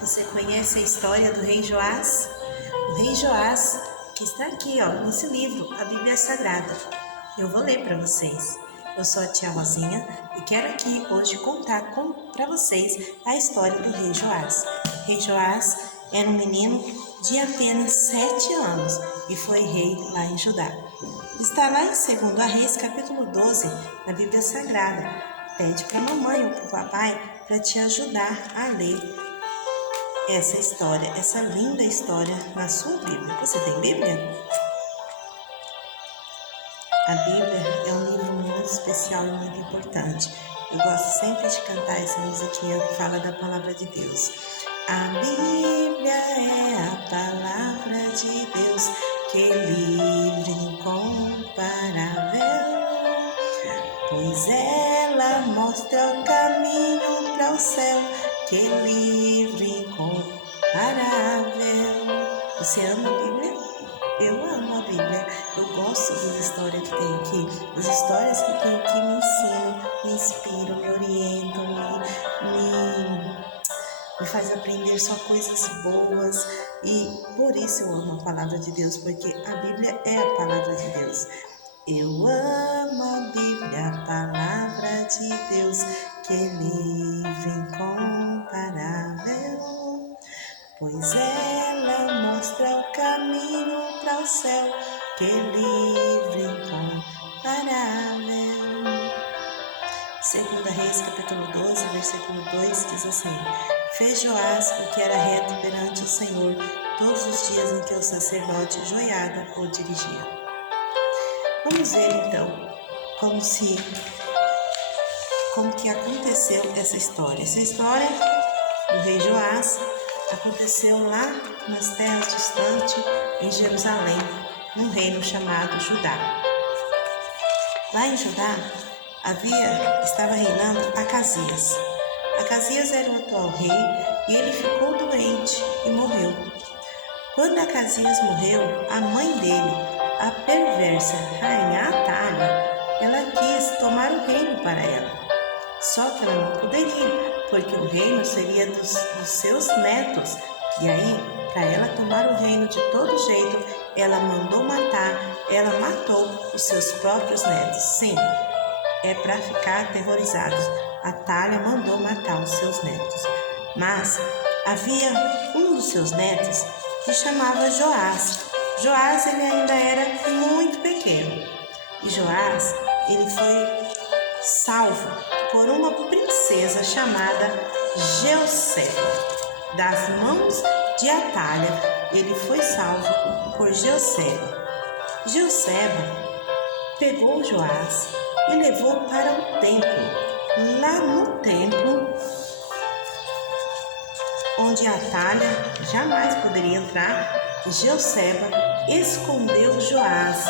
Você conhece a história do rei Joás? O rei Joás, que está aqui, nesse livro, a Bíblia Sagrada. Eu vou ler para vocês. Eu sou a tia Rosinha e quero aqui hoje contar para vocês a história do rei Joás. O rei Joás era um menino de apenas 7 anos e foi rei lá em Judá. Está lá em 2 Reis, capítulo 12, na Bíblia Sagrada. Pede para a mamãe ou para o papai para te ajudar a ler essa história, essa linda história na sua Bíblia. Você tem Bíblia? A Bíblia é um livro muito especial e muito importante. Eu gosto sempre de cantar essa musiquinha que fala da palavra de Deus. A Bíblia é a palavra de Deus, que é livre e incomparável, pois ela mostra o caminho para o céu, que é livre e incomparável. Você ama a Bíblia? Eu amo a Bíblia. Eu gosto das histórias que tem aqui. As histórias que tem aqui me ensinam, me inspiram, me orientam, me faz aprender só coisas boas. E por isso eu amo a palavra de Deus, porque a Bíblia é a palavra de Deus. Eu amo a Bíblia, a palavra de Deus, que é livre e incomparável, pois ela mostra o caminho para o céu, que é livre e incomparável. 2 Reis, capítulo 12, versículo 2, diz assim: Fez Joás o que era reto perante o Senhor todos os dias em que o sacerdote Joiada o dirigia. Vamos ver então como que aconteceu essa história. Essa história do rei Joás aconteceu lá nas terras distantes, em Jerusalém, num reino chamado Judá. Lá em Judá estava reinando Acasias. Acasias era o atual rei e ele ficou doente e morreu. Quando Acasias morreu, a mãe dele, a perversa rainha Atália, ela quis tomar o reino para ela. Só que ela não poderia, porque o reino seria dos seus netos. E aí, para ela tomar o reino de todo jeito, ela matou os seus próprios netos. Sim, é para ficar aterrorizados. Atália mandou matar os seus netos. Mas havia um dos seus netos que chamava Joás. Joás ele ainda era muito pequeno. E Joás ele foi salvo por uma princesa chamada Jeoseba. Das mãos de Atália, ele foi salvo por Jeoseba. Jeoseba pegou Joás e levou para o templo. Lá no templo, onde Atália jamais poderia entrar, Jeoseba escondeu Joás.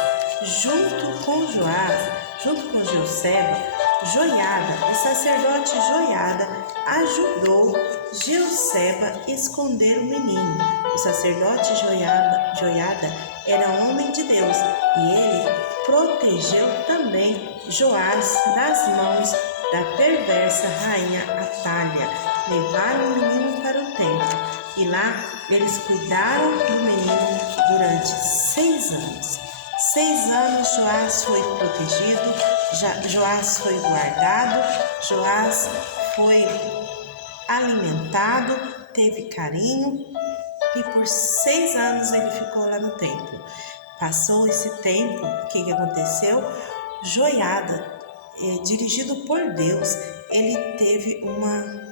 Junto com Jeoseba, Joiada, o sacerdote Joiada, ajudou Jeoseba a esconder o menino. O sacerdote Joiada era homem de Deus e ele protegeu também Joás das mãos da perversa rainha Atália. Levaram o menino para o templo e lá eles cuidaram do menino durante 6 anos. 6 anos Joás foi protegido, Joás foi guardado, Joás foi alimentado, teve carinho e por 6 anos ele ficou lá no templo. Passou esse tempo, o que aconteceu? Joiada, dirigido por Deus, ele teve uma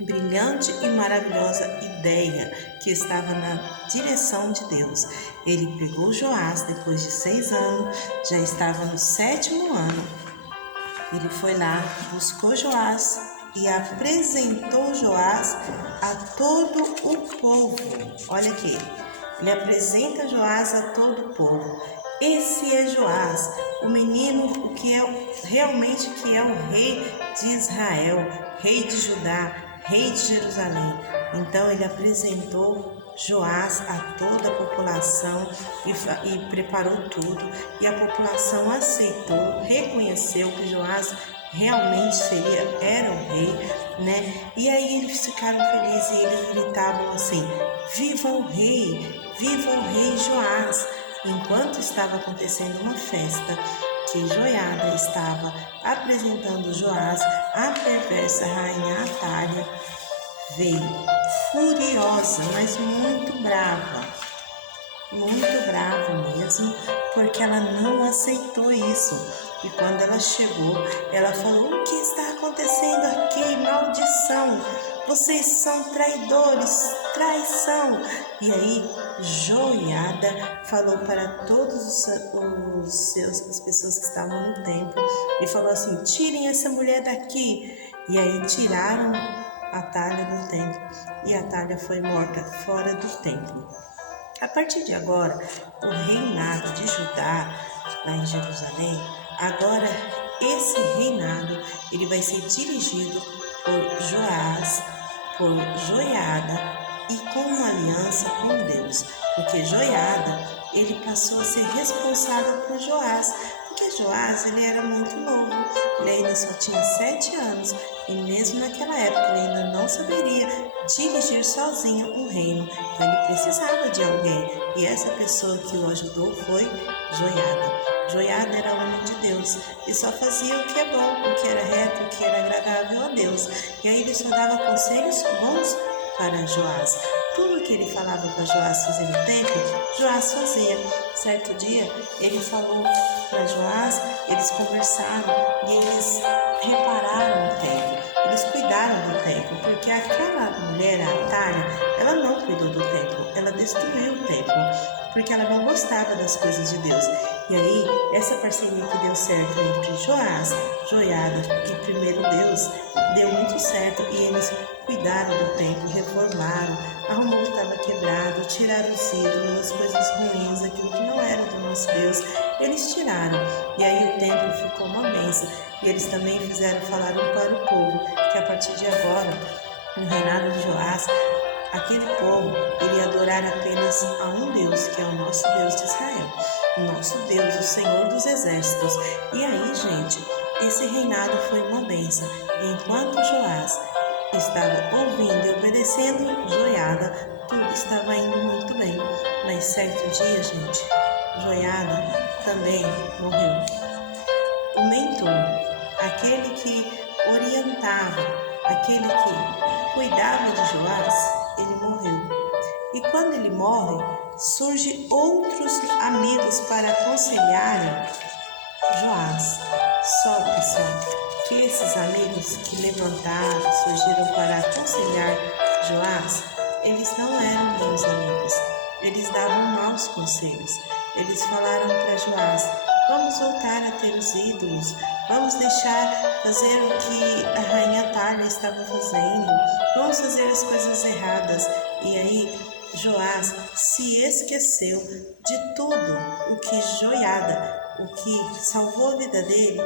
brilhante e maravilhosa ideia que estava na direção de Deus. Ele pegou Joás depois de 6 anos, já estava no 7º ano. Ele foi lá, buscou Joás e apresentou Joás a todo o povo. Olha aqui, ele apresenta Joás a todo o povo. Esse é Joás, o menino que é realmente que é o rei de Israel, rei de Judá, rei de Jerusalém. Então ele apresentou Joás a toda a população e preparou tudo. E a população aceitou, reconheceu que Joás realmente era o rei, né? E aí eles ficaram felizes e eles gritavam assim: viva o rei Joás! Enquanto estava acontecendo uma festa, que Joiada estava apresentando Joás, a perversa rainha Atália veio furiosa, mas muito brava mesmo, porque ela não aceitou isso. E quando ela chegou, ela falou: o que está acontecendo aqui? Maldição! Vocês são traidores, traição! E aí, Joiada falou para todas as pessoas que estavam no templo e falou assim: tirem essa mulher daqui. E aí tiraram Atália do templo e Atália foi morta fora do templo. A partir de agora, o reinado de Judá, lá em Jerusalém, agora esse reinado ele vai ser dirigido por Joás, por Joiada e com uma aliança com Deus, porque Joiada ele passou a ser responsável por Joás, porque Joás ele era muito novo, ele ainda só tinha 7 anos e mesmo naquela época ele ainda não saberia dirigir sozinho o reino, então ele precisava de alguém e essa pessoa que o ajudou foi Joiada. Joiada era homem de Deus e só fazia o que é bom, o que era reto, o que era agradável a Deus. E aí ele só dava conselhos bons para Joás. Tudo que ele falava para Joás fazer no templo, Joás fazia. Certo dia, ele falou para Joás, eles conversaram e eles repararam o templo. Eles cuidaram do templo, porque aquela mulher, a Atália, ela não cuidou do templo, ela destruiu o templo, porque ela não gostava das coisas de Deus. E aí, essa parceria que deu certo entre Joás, Joiada e primeiro Deus, deu muito certo e eles cuidaram do templo, reformaram, arrumou o que estava quebrado, tiraram os ídolos, as coisas ruins, aquilo que não era do nosso Deus, eles tiraram. E aí o templo ficou uma bênção. E eles também falaram para o povo que a partir de agora, no reinado de Joás, aquele povo iria adorar apenas a um Deus, que é o nosso Deus de Israel, o nosso Deus, o Senhor dos Exércitos. E aí, gente, esse reinado foi uma bênção. E enquanto Joás estava ouvindo e obedecendo Joiada, tudo estava indo muito bem. Mas certo dia, gente, Joiada também morreu. O mentor, aquele que orientava, aquele que cuidava de Joás, ele morreu. E quando ele morre, surgem outros amigos para aconselharem Joás. Só, pessoal, que esses amigos que levantaram, surgiram para aconselhar Joás, eles não eram bons amigos. Eles davam maus conselhos. Eles falaram para Joás: vamos voltar a ter os ídolos, vamos deixar fazer o que a rainha Atália estava fazendo, vamos fazer as coisas erradas. E aí Joás se esqueceu de tudo o que Joiada, o que salvou a vida dele,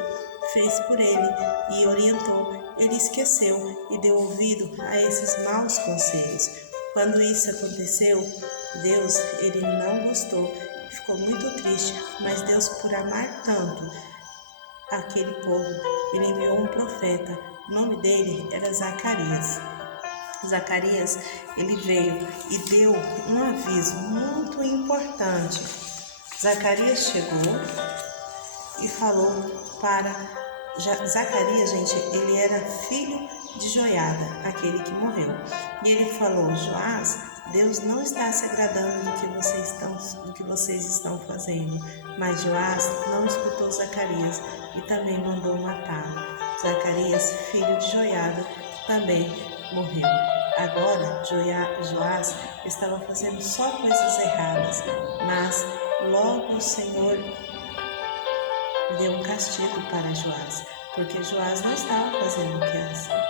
fez por ele e orientou. Ele esqueceu e deu ouvido a esses maus conselhos. Quando isso aconteceu, Deus, ele não gostou, ficou muito triste, mas Deus, por amar tanto aquele povo, ele enviou um profeta. O nome dele era Zacarias. Zacarias, ele veio e deu um aviso muito importante. Zacarias chegou e falou para Zacarias, gente, ele era filho de Joiada, aquele que morreu. E ele falou: Joás, Deus não está se agradando do que vocês estão fazendo. Mas Joás não escutou Zacarias e também mandou matá-lo. Zacarias, filho de Joiada, também morreu. Agora, Joás estava fazendo só coisas erradas, mas logo o Senhor deu um castigo para Joás, porque Joás não estava fazendo o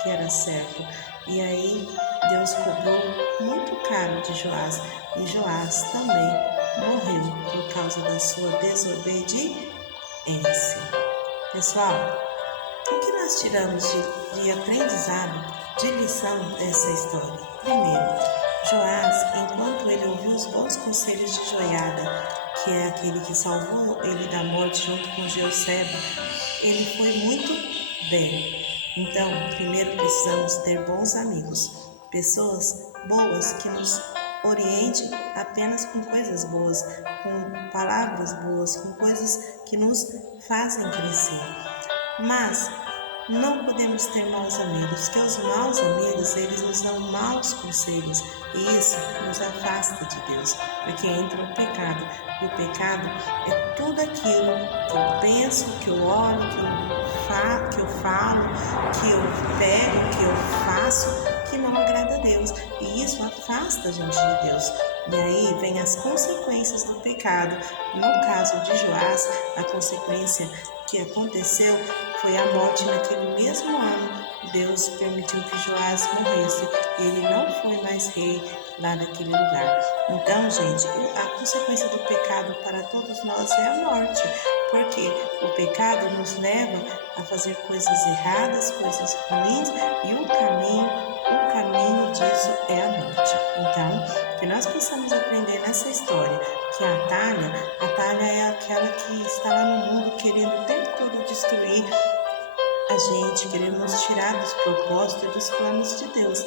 que era certo. E aí Deus cobrou muito caro de Joás, e Joás também morreu por causa da sua desobediência. Pessoal, o que nós tiramos de aprendizado, de lição dessa história? Primeiro, Joás, enquanto ele ouviu os bons conselhos de Joiada, que é aquele que salvou ele da morte junto com Jeosseba, ele foi muito bem. Então, primeiro precisamos ter bons amigos, pessoas boas que nos orientem apenas com coisas boas, com palavras boas, com coisas que nos fazem crescer. Mas não podemos ter maus amigos, que os maus amigos, eles nos dão maus conselhos e isso nos afasta de Deus, porque entra o pecado. E o pecado é tudo aquilo que eu penso, que eu olho, que eu falo, que eu pego, que eu faço, que não agrada a Deus. E isso afasta a gente de Deus. E aí vem as consequências do pecado. No caso de Joás, a consequência que aconteceu foi a morte naquele mesmo ano. Deus permitiu que Joás morresse e ele não foi mais rei lá naquele lugar. Então, gente, a consequência do pecado para todos nós é a morte, porque o pecado nos leva a fazer coisas erradas, coisas ruins, e o caminho disso é a morte. Então, que nós possamos aprender nessa história que a Talha é aquela que está lá no mundo querendo o tempo todo destruir a gente, querendo nos tirar dos propósitos e dos planos de Deus.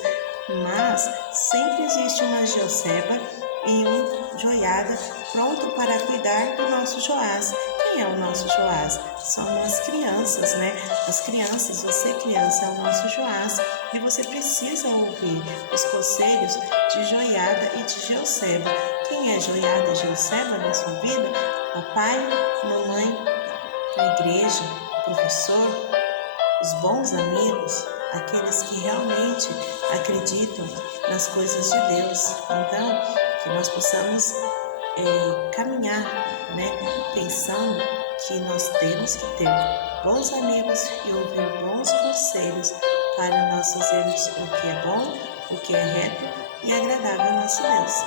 Mas sempre existe uma Joceba e um Joiada pronto para cuidar do nosso Joás. Quem é o nosso Joás? São as crianças, né? As crianças, você criança é o nosso Joás e você precisa ouvir os conselhos de Joiada e de Joceba. Quem é Joiada e Joceba na sua vida? Papai, mamãe, a igreja, o professor, os bons amigos, aqueles que realmente acreditam nas coisas de Deus. Então, que nós possamos caminhar, né, pensando que nós temos que ter bons amigos e ouvir bons conselhos para nós fazermos o que é bom, o que é reto e agradável ao nosso Deus.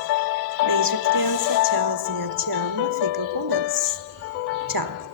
Beijo, criança. Tchauzinho. Te amo. Fica com Deus. Tchau.